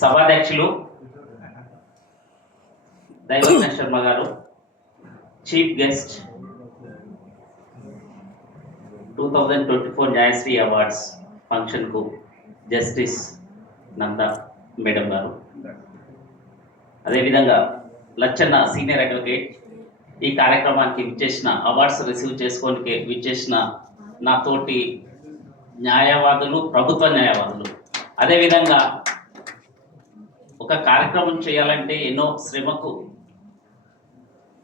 సభాధ్యక్షులు దైవజ్ఞ శర్మ గారు, chief guest 2024 న్యాయశ్రీ awards ఫంక్షన్కు జస్టిస్ నందా మేడం గారు, అదేవిధంగా లచ్చన్న సీనియర్ అడ్వకేట్, ఈ కార్యక్రమానికి విచ్చేసిన అవార్డ్స్ రిసీవ్ చేసుకోనికి విచ్చేసిన నా తోటి న్యాయవాదులు, ప్రభుత్వ న్యాయవాదులు, అదేవిధంగా ఒక కార్యక్రమం చేయాలంటే ఎన్నో శ్రమకు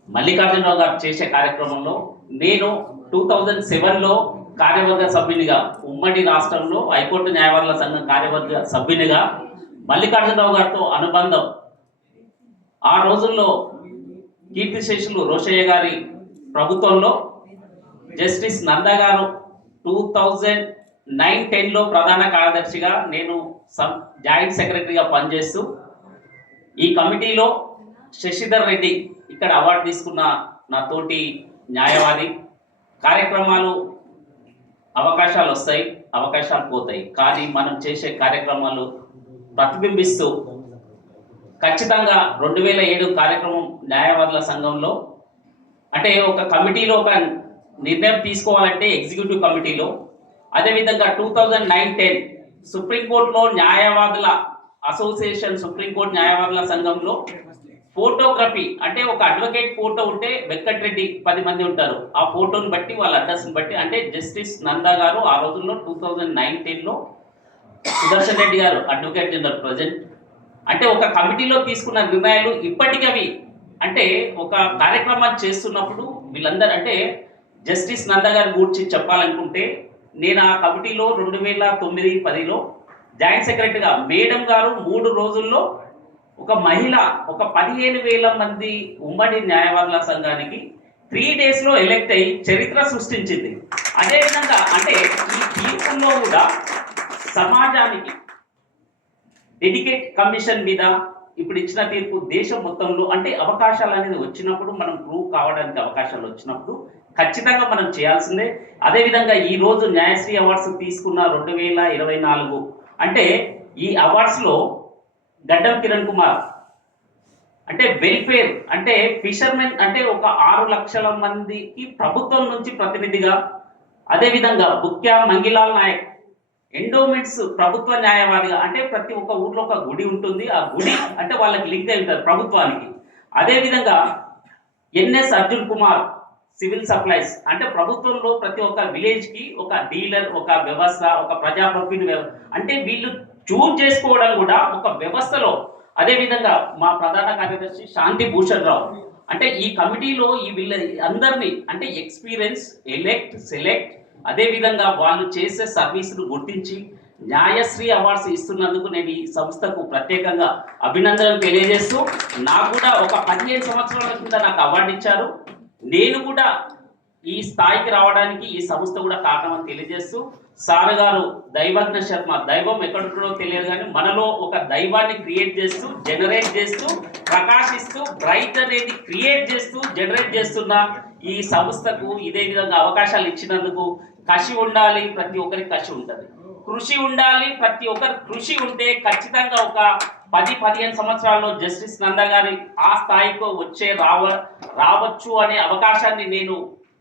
మల్లికార్జునరావు గారు చేసే కార్యక్రమంలో నేను 2007లో కార్యవర్గ సభ్యునిగా, ఉమ్మడి రాష్ట్రంలో హైకోర్టు న్యాయవాదుల సంఘం కార్యవర్గ సభ్యునిగా మల్లికార్జునరావు గారితో అనుబంధం. ఆ రోజుల్లో కీర్తిశేషులు రోషయ్య గారి ప్రభుత్వంలో జస్టిస్ నందా గారు 2009-10లో ప్రధాన కార్యదర్శిగా, నేను జాయింట్ సెక్రటరీగా పనిచేస్తూ ఈ కమిటీలో శశిధర్ రెడ్డి ఇక్కడ అవార్డు తీసుకున్న నా తోటి న్యాయవాది. కార్యక్రమాలు అవకాశాలు వస్తాయి, అవకాశాలు పోతాయి, కానీ మనం చేసే కార్యక్రమాలు ప్రతిబింబిస్తూ ఖచ్చితంగా 2007 కార్యక్రమం న్యాయవాదుల సంఘంలో అంటే ఒక కమిటీలో ఒక నిర్ణయం తీసుకోవాలంటే ఎగ్జిక్యూటివ్ కమిటీలో, అదేవిధంగా 2009-10 సుప్రీంకోర్టులో న్యాయవాదుల అసోసియేషన్, సుప్రీంకోర్టు న్యాయవాదుల సంఘంలో ఫోటోగ్రఫీ అంటే ఒక అడ్వకేట్ ఫోటో ఉంటే వెంకటరెడ్డి 10 మంది ఉంటారు, ఆ ఫోటోని బట్టి వాళ్ళ అడ్రస్ని బట్టి అంటే జస్టిస్ నందా గారు ఆ రోజుల్లో 2009-10లో సుదర్శన్ రెడ్డి గారు అడ్వకేట్ జనరల్ ప్రజెంట్ అంటే ఒక కమిటీలో తీసుకున్న నిర్ణయాలు ఇప్పటికీ అవి అంటే ఒక కార్యక్రమాన్ని చేస్తున్నప్పుడు వీళ్ళందరూ అంటే జస్టిస్ నందా గారి గురించి చెప్పాలనుకుంటే నేను ఆ కమిటీలో 2009-10లో జాయింట్ సెక్రటరీగా మేడం గారు 3 రోజుల్లో ఒక మహిళ ఒక 15,000 మంది ఉమ్మడి న్యాయవాదుల సంఘానికి 3 డేస్లో ఎలెక్ట్ అయ్యి చరిత్ర సృష్టించింది. అదేవిధంగా అంటే ఈ తీర్పుల్లో కూడా సమాజానికి డెడికేట్ కమిషన్ మీద ఇప్పుడు ఇచ్చిన తీర్పు దేశం మొత్తంలో అంటే అవకాశాలు అనేది వచ్చినప్పుడు, మనం ప్రూవ్ కావడానికి అవకాశాలు వచ్చినప్పుడు ఖచ్చితంగా మనం చేయాల్సిందే. అదేవిధంగా ఈరోజు న్యాయశ్రీ అవార్డ్స్ తీసుకున్న 2024 అంటే ఈ అవార్డ్స్లో గడ్డం కిరణ్ కుమార్ అంటే వెల్ఫేర్ అంటే ఫిషర్మెన్ అంటే ఒక 6 లక్షల మందికి ప్రభుత్వం నుంచి ప్రతినిధిగా, అదేవిధంగా బుక్యా మంగిలాల్ నాయక్ ఎండోమెంట్స్ ప్రభుత్వ న్యాయవాదిగా అంటే ప్రతి ఒక్క ఊర్లో ఒక గుడి ఉంటుంది, ఆ గుడి అంటే వాళ్ళకి లింక్ అయి ఉంటారు ప్రభుత్వానికి. అదేవిధంగా NS Arjun Kumar civil supplies అంటే ప్రభుత్వంలో ప్రతి ఒక్క విలేజ్కి ఒక డీలర్, ఒక వ్యవస్థ, ఒక ప్రజాప్రతినిధి అంటే వీళ్ళు చూజ్ చేసుకోవడం కూడా ఒక వ్యవస్థలో. అదేవిధంగా మా ప్రధాన కార్యదర్శి శాంతి భూషణ్ రావు అంటే ఈ కమిటీలో ఈ వీళ్ళ అందరినీ అంటే ఎక్స్పీరియన్స్, ఎలెక్ట్, సెలెక్ట్, అదేవిధంగా వాళ్ళు చేసే సర్వీసును గుర్తించి న్యాయశ్రీ అవార్డ్స్ ఇస్తున్నందుకు నేను ఈ సంస్థకు ప్రత్యేకంగా అభినందనలు తెలియజేస్తూ, నాకు కూడా ఒక 15 సంవత్సరాల కింద నాకు అవార్డు ఇచ్చారు, నేను కూడా ఈ స్థాయికి రావడానికి ఈ సంస్థ కూడా కారణమని తెలియజేస్తూ, సార్ గారు దైవజ్ఞ శర్మ, దైవం ఎక్కడుంటుందో తెలియదు కానీ మనలో ఒక దైవాన్ని క్రియేట్ చేస్తూ, జనరేట్ చేస్తూ, ప్రకాశిస్తూ, బ్రైట్ అనేది క్రియేట్ చేస్తూ, జనరేట్ చేస్తున్న ఈ సంస్థకు ఇదే విధంగా అవకాశాలు ఇచ్చినందుకు కసి ఉండాలి, ప్రతి ఒక్కరికి కసి ఉంటుంది, కృషి ఉండాలి, ప్రతి ఒక్కరి కృషి ఉంటే ఖచ్చితంగా ఒక 10-15 సంవత్సరాల్లో జస్టిస్ నందా గారి ఆ స్థాయికి రావచ్చు అనే అవకాశాన్ని నేను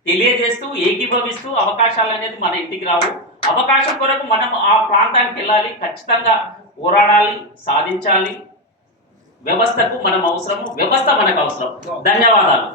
తెలియజేస్తూ, ఏకీభవిస్తూ, అవకాశాలు అనేది మన ఇంటికి రావు, అవకాశం కొరకు మనం ఆ ప్రాంతానికి వెళ్ళాలి, ఖచ్చితంగా పోరాడాలి, సాధించాలి. వ్యవస్థకు మనం అవసరము, వ్యవస్థ మనకు అవసరం. ధన్యవాదాలు.